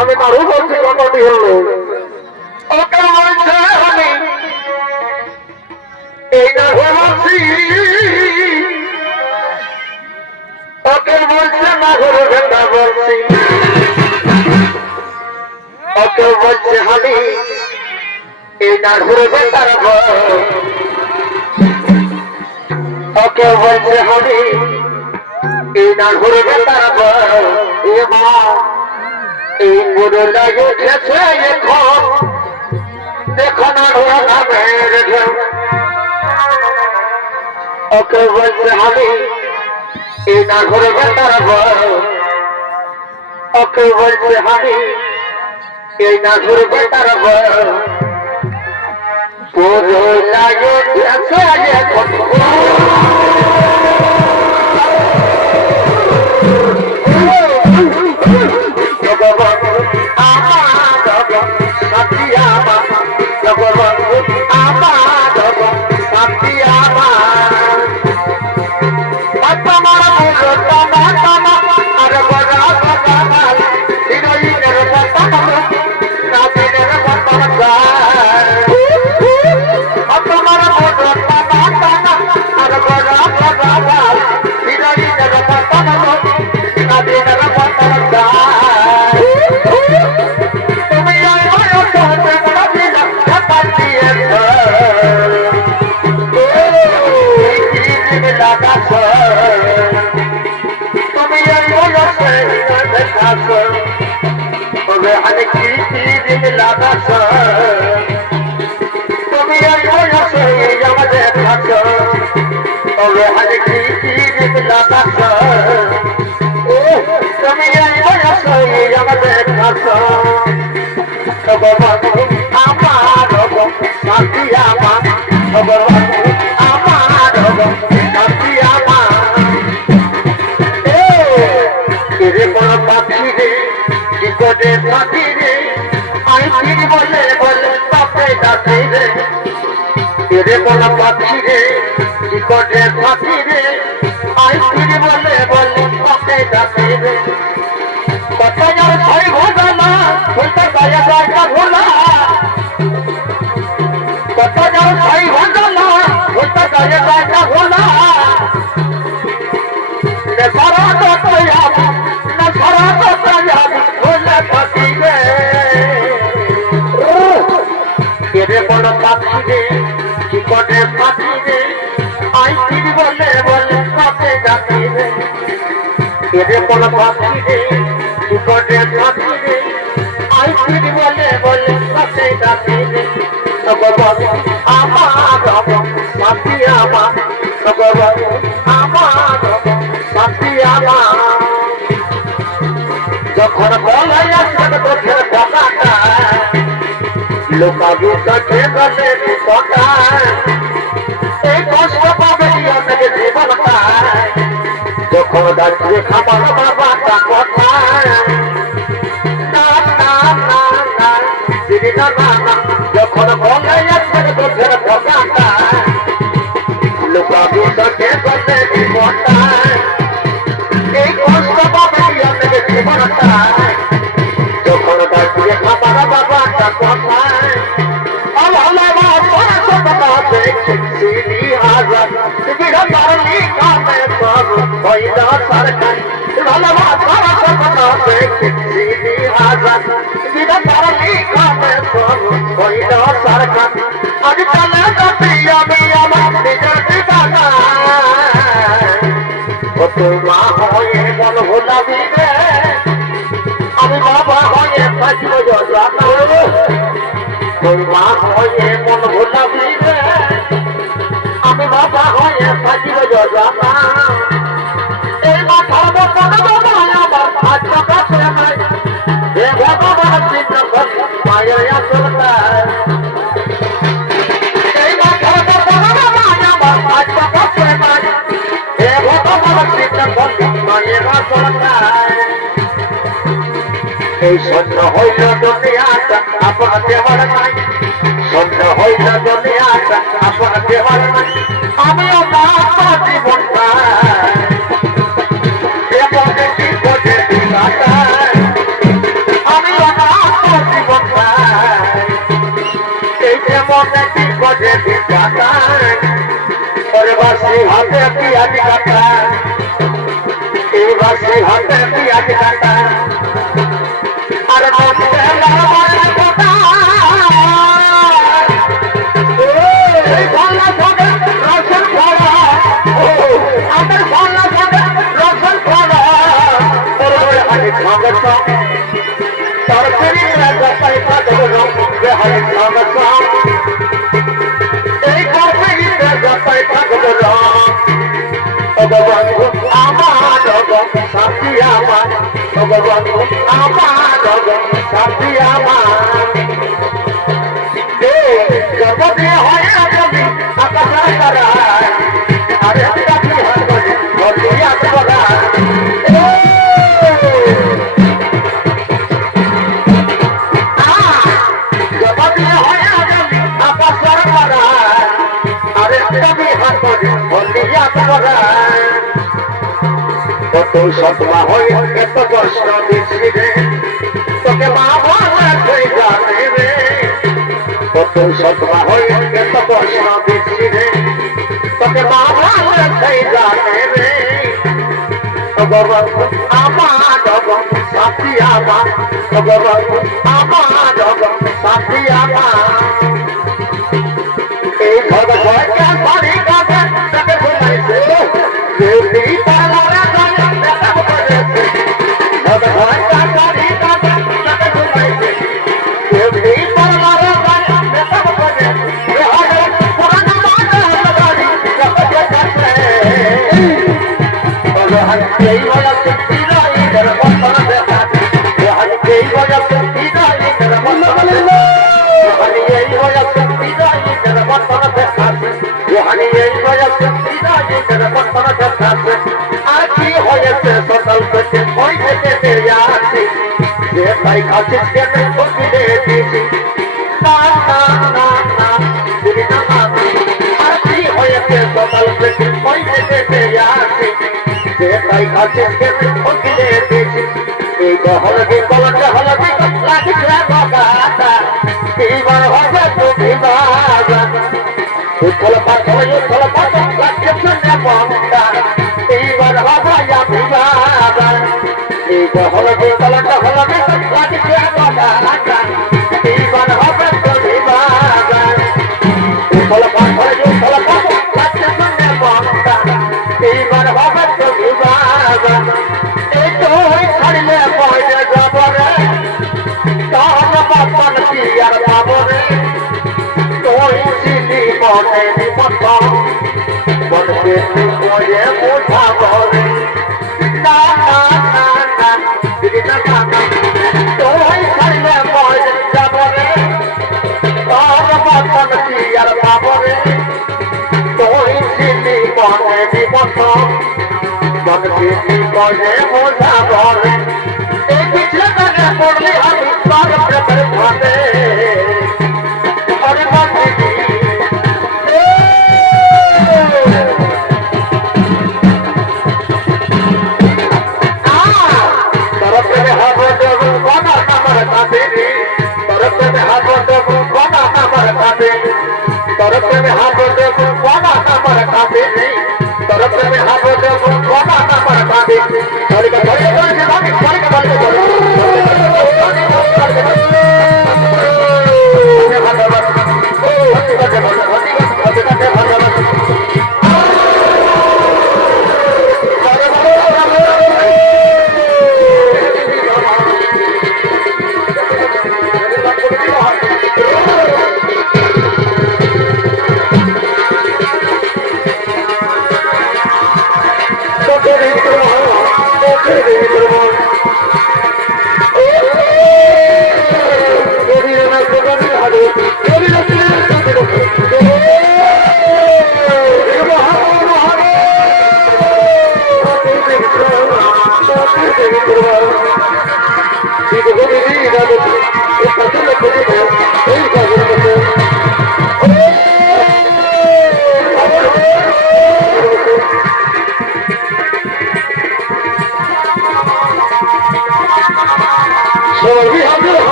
আমি নাড়ু বলছি কথাটি হলো ওকে বলছে আমি এই নাড়ু বলছি ওকে বলছে নাড়ুর ভেন্ডা বলছি ওকে বলছে আমি এই নাড়ুর ভেন্ডার ওকে বলছে আমি এই নাড়ুর ভেন্ডার এই পুরোটাই উঠেছে এখন দেখো না নামের ঢেউ ওকে বলছে আমি এই না ঘুরে বেতার ওকে বলছে আমি এই না ঘুরে বেতার পুরোটাই উঠেছে এখন যখন লোকাবি কাছে গলে এই কষ্ট পাবে জীবনটা যখন দাঁড়িয়ে খাবার বাবাটা কথায় যখন বলে তোর কথাটা লোকাবি কাছে গলে জীবনটা এই কষ্ট পাবে জীবনটা যখন দাঁড়িয়ে খাবার বাবাটা কথায় আমি বাবা হয়ে মা হয়ে মন ভোলাবি আমি বাবা হয়ে থাকিব যজা এই মাথার মতন বাবা আমার আজ কাছে নাই হে ভগবান চিন্তা করি মায়া চলতা এই মাথার মতন বাবা আমার আজ কাছে নাই এই সহ্য হইল দুনিয়াটা আপন দেওয়ার নাই, সহ্য হইল দুনিয়াটা আপন দেওয়ার নাই। আমিও না জীবনটা এমন কি বোঝে দিলাটা, আমিও না জীবনটা এই যেমন কি বোঝে দিলাটা। ওরে বাসি হাতে পিয়াজ কাটা, এই বাসি হাতে পিয়াজ কাটা, আর মধ্যে লাল কথা এই ভালো থাকে রসন পড়া, আমার ভালো থাকে রসন পড়া। ওরে হানি খাগত তার ফেরি রাজাই পাগল রং হানি খাগত এই ফেরি রাজাই পাগল রং। ভগবান আমার শান্তি আমার, ভগবান আমার শান্তি আমার। জগতে হয় যদি আকাশ করায়, আরে কাটি হলিয়া করায়। জগতে হয় যদি আকাশ করায়, আরে কাটি হলিয়া করায়। কত সৎমা হয়ে এত কষ্ট দিচ্ছি রে, তোকে মা বাবা জানে রে। কত সৎমা হয়ে এত কষ্ট দিচ্ছি রে, তোকে মা বাবা জানে রে। ভগবান আমার সাথী আমার, ভগবান আমার সাথী আমার। এই ভগবান বাড়ি কাছে তাকে ঘুমাইছে আর কি হয়েছে সকাল থেকে ওই থেকে বেরিয়ে আসি, যে তাই কাছে কেন ঠকিলে দিয়েছি। না না না না দিদি না মামি, আর কি হয়েছে সকাল থেকে ওই থেকে বেরিয়ে আসি, যে তাই কাছে কেন ঠকিলে দিয়েছি। এই হলবি কলকে হলবি লাগছে বাগাটা, এইবার হবে তুমি বাবা। উঠল পাথর উঠল পাথর লাগছে শুনে মনটা, এইবার হবে আমি বাবা। এই হলবি কলকে হলবি লাগছে বাগাটা, এইবার হবে তুমি বাবা। উঠল পাথর উঠল পাথর লাগছে শুনে মনটা, এইবার হবে তুমি বাবা। এই তো ছাড়লে পয়সা যাব রে, তখন বাপন কি আর পাবো রে। তুই ছিলি মনে নিমত বলবে তুই বোঝাবো রে। না না না না দিদি না না, তুই ছাড়লে পয়সা যাব রে, তখন বাপন কি আর পাবো রে। তুই ছিলি মনে নিমত বলবে তুই বোঝাবো রে। এই পিছনে কানে পড়লে আমি তার প্রেমের ভাবে আরে বাকি তোর প্রেমে হাবো দেব বাবা আমার কাছে রে, তোর প্রেমে হাবো দেব বাবা আমার কাছে, তোর প্রেমে হাবো দেব বাবা আমার কাছে রে, তোর প্রেমে হাবো দেব বাবা আমার কাছে। ধরিকা ধরিকা ধরিকা ধরিকা ধরিকা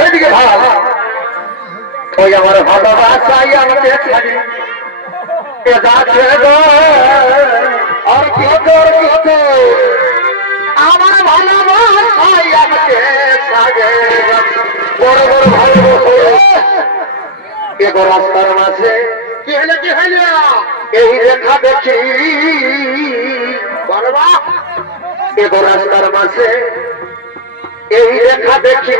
এদিকে ভাব ওই আমার ভালোবাসাই আমাকে ছাড়ি আর কি হতো আমার ভালোবাসাই আমাকে ছাড়ে বড় বড় ভালোবাসো এগো রাস্তার মাঝে কি হইল এই রেখা দেখি বলবা এগো রাস্তার মাঝে এই রেখা দেখি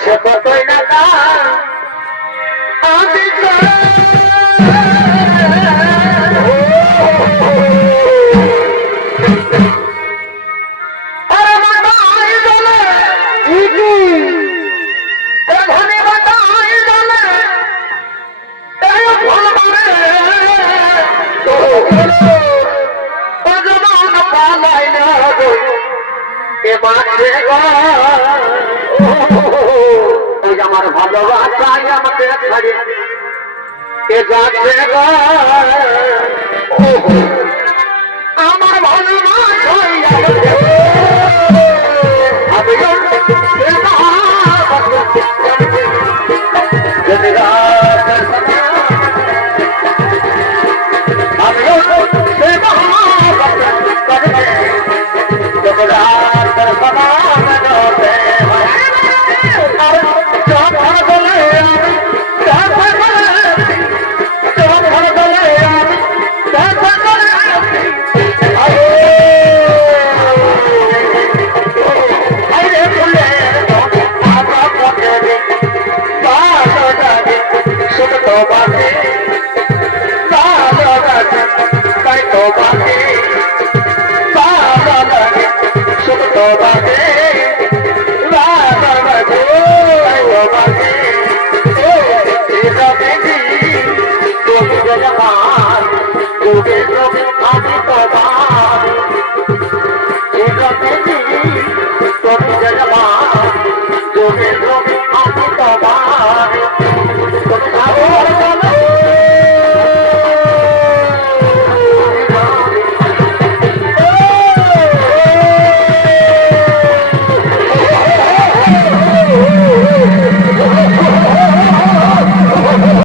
সে কতই না আমি আমার ভালোবাসাই আমাকে ছাড়ি এ যাচ্ছে আমার ভালোবাসাই আমাকে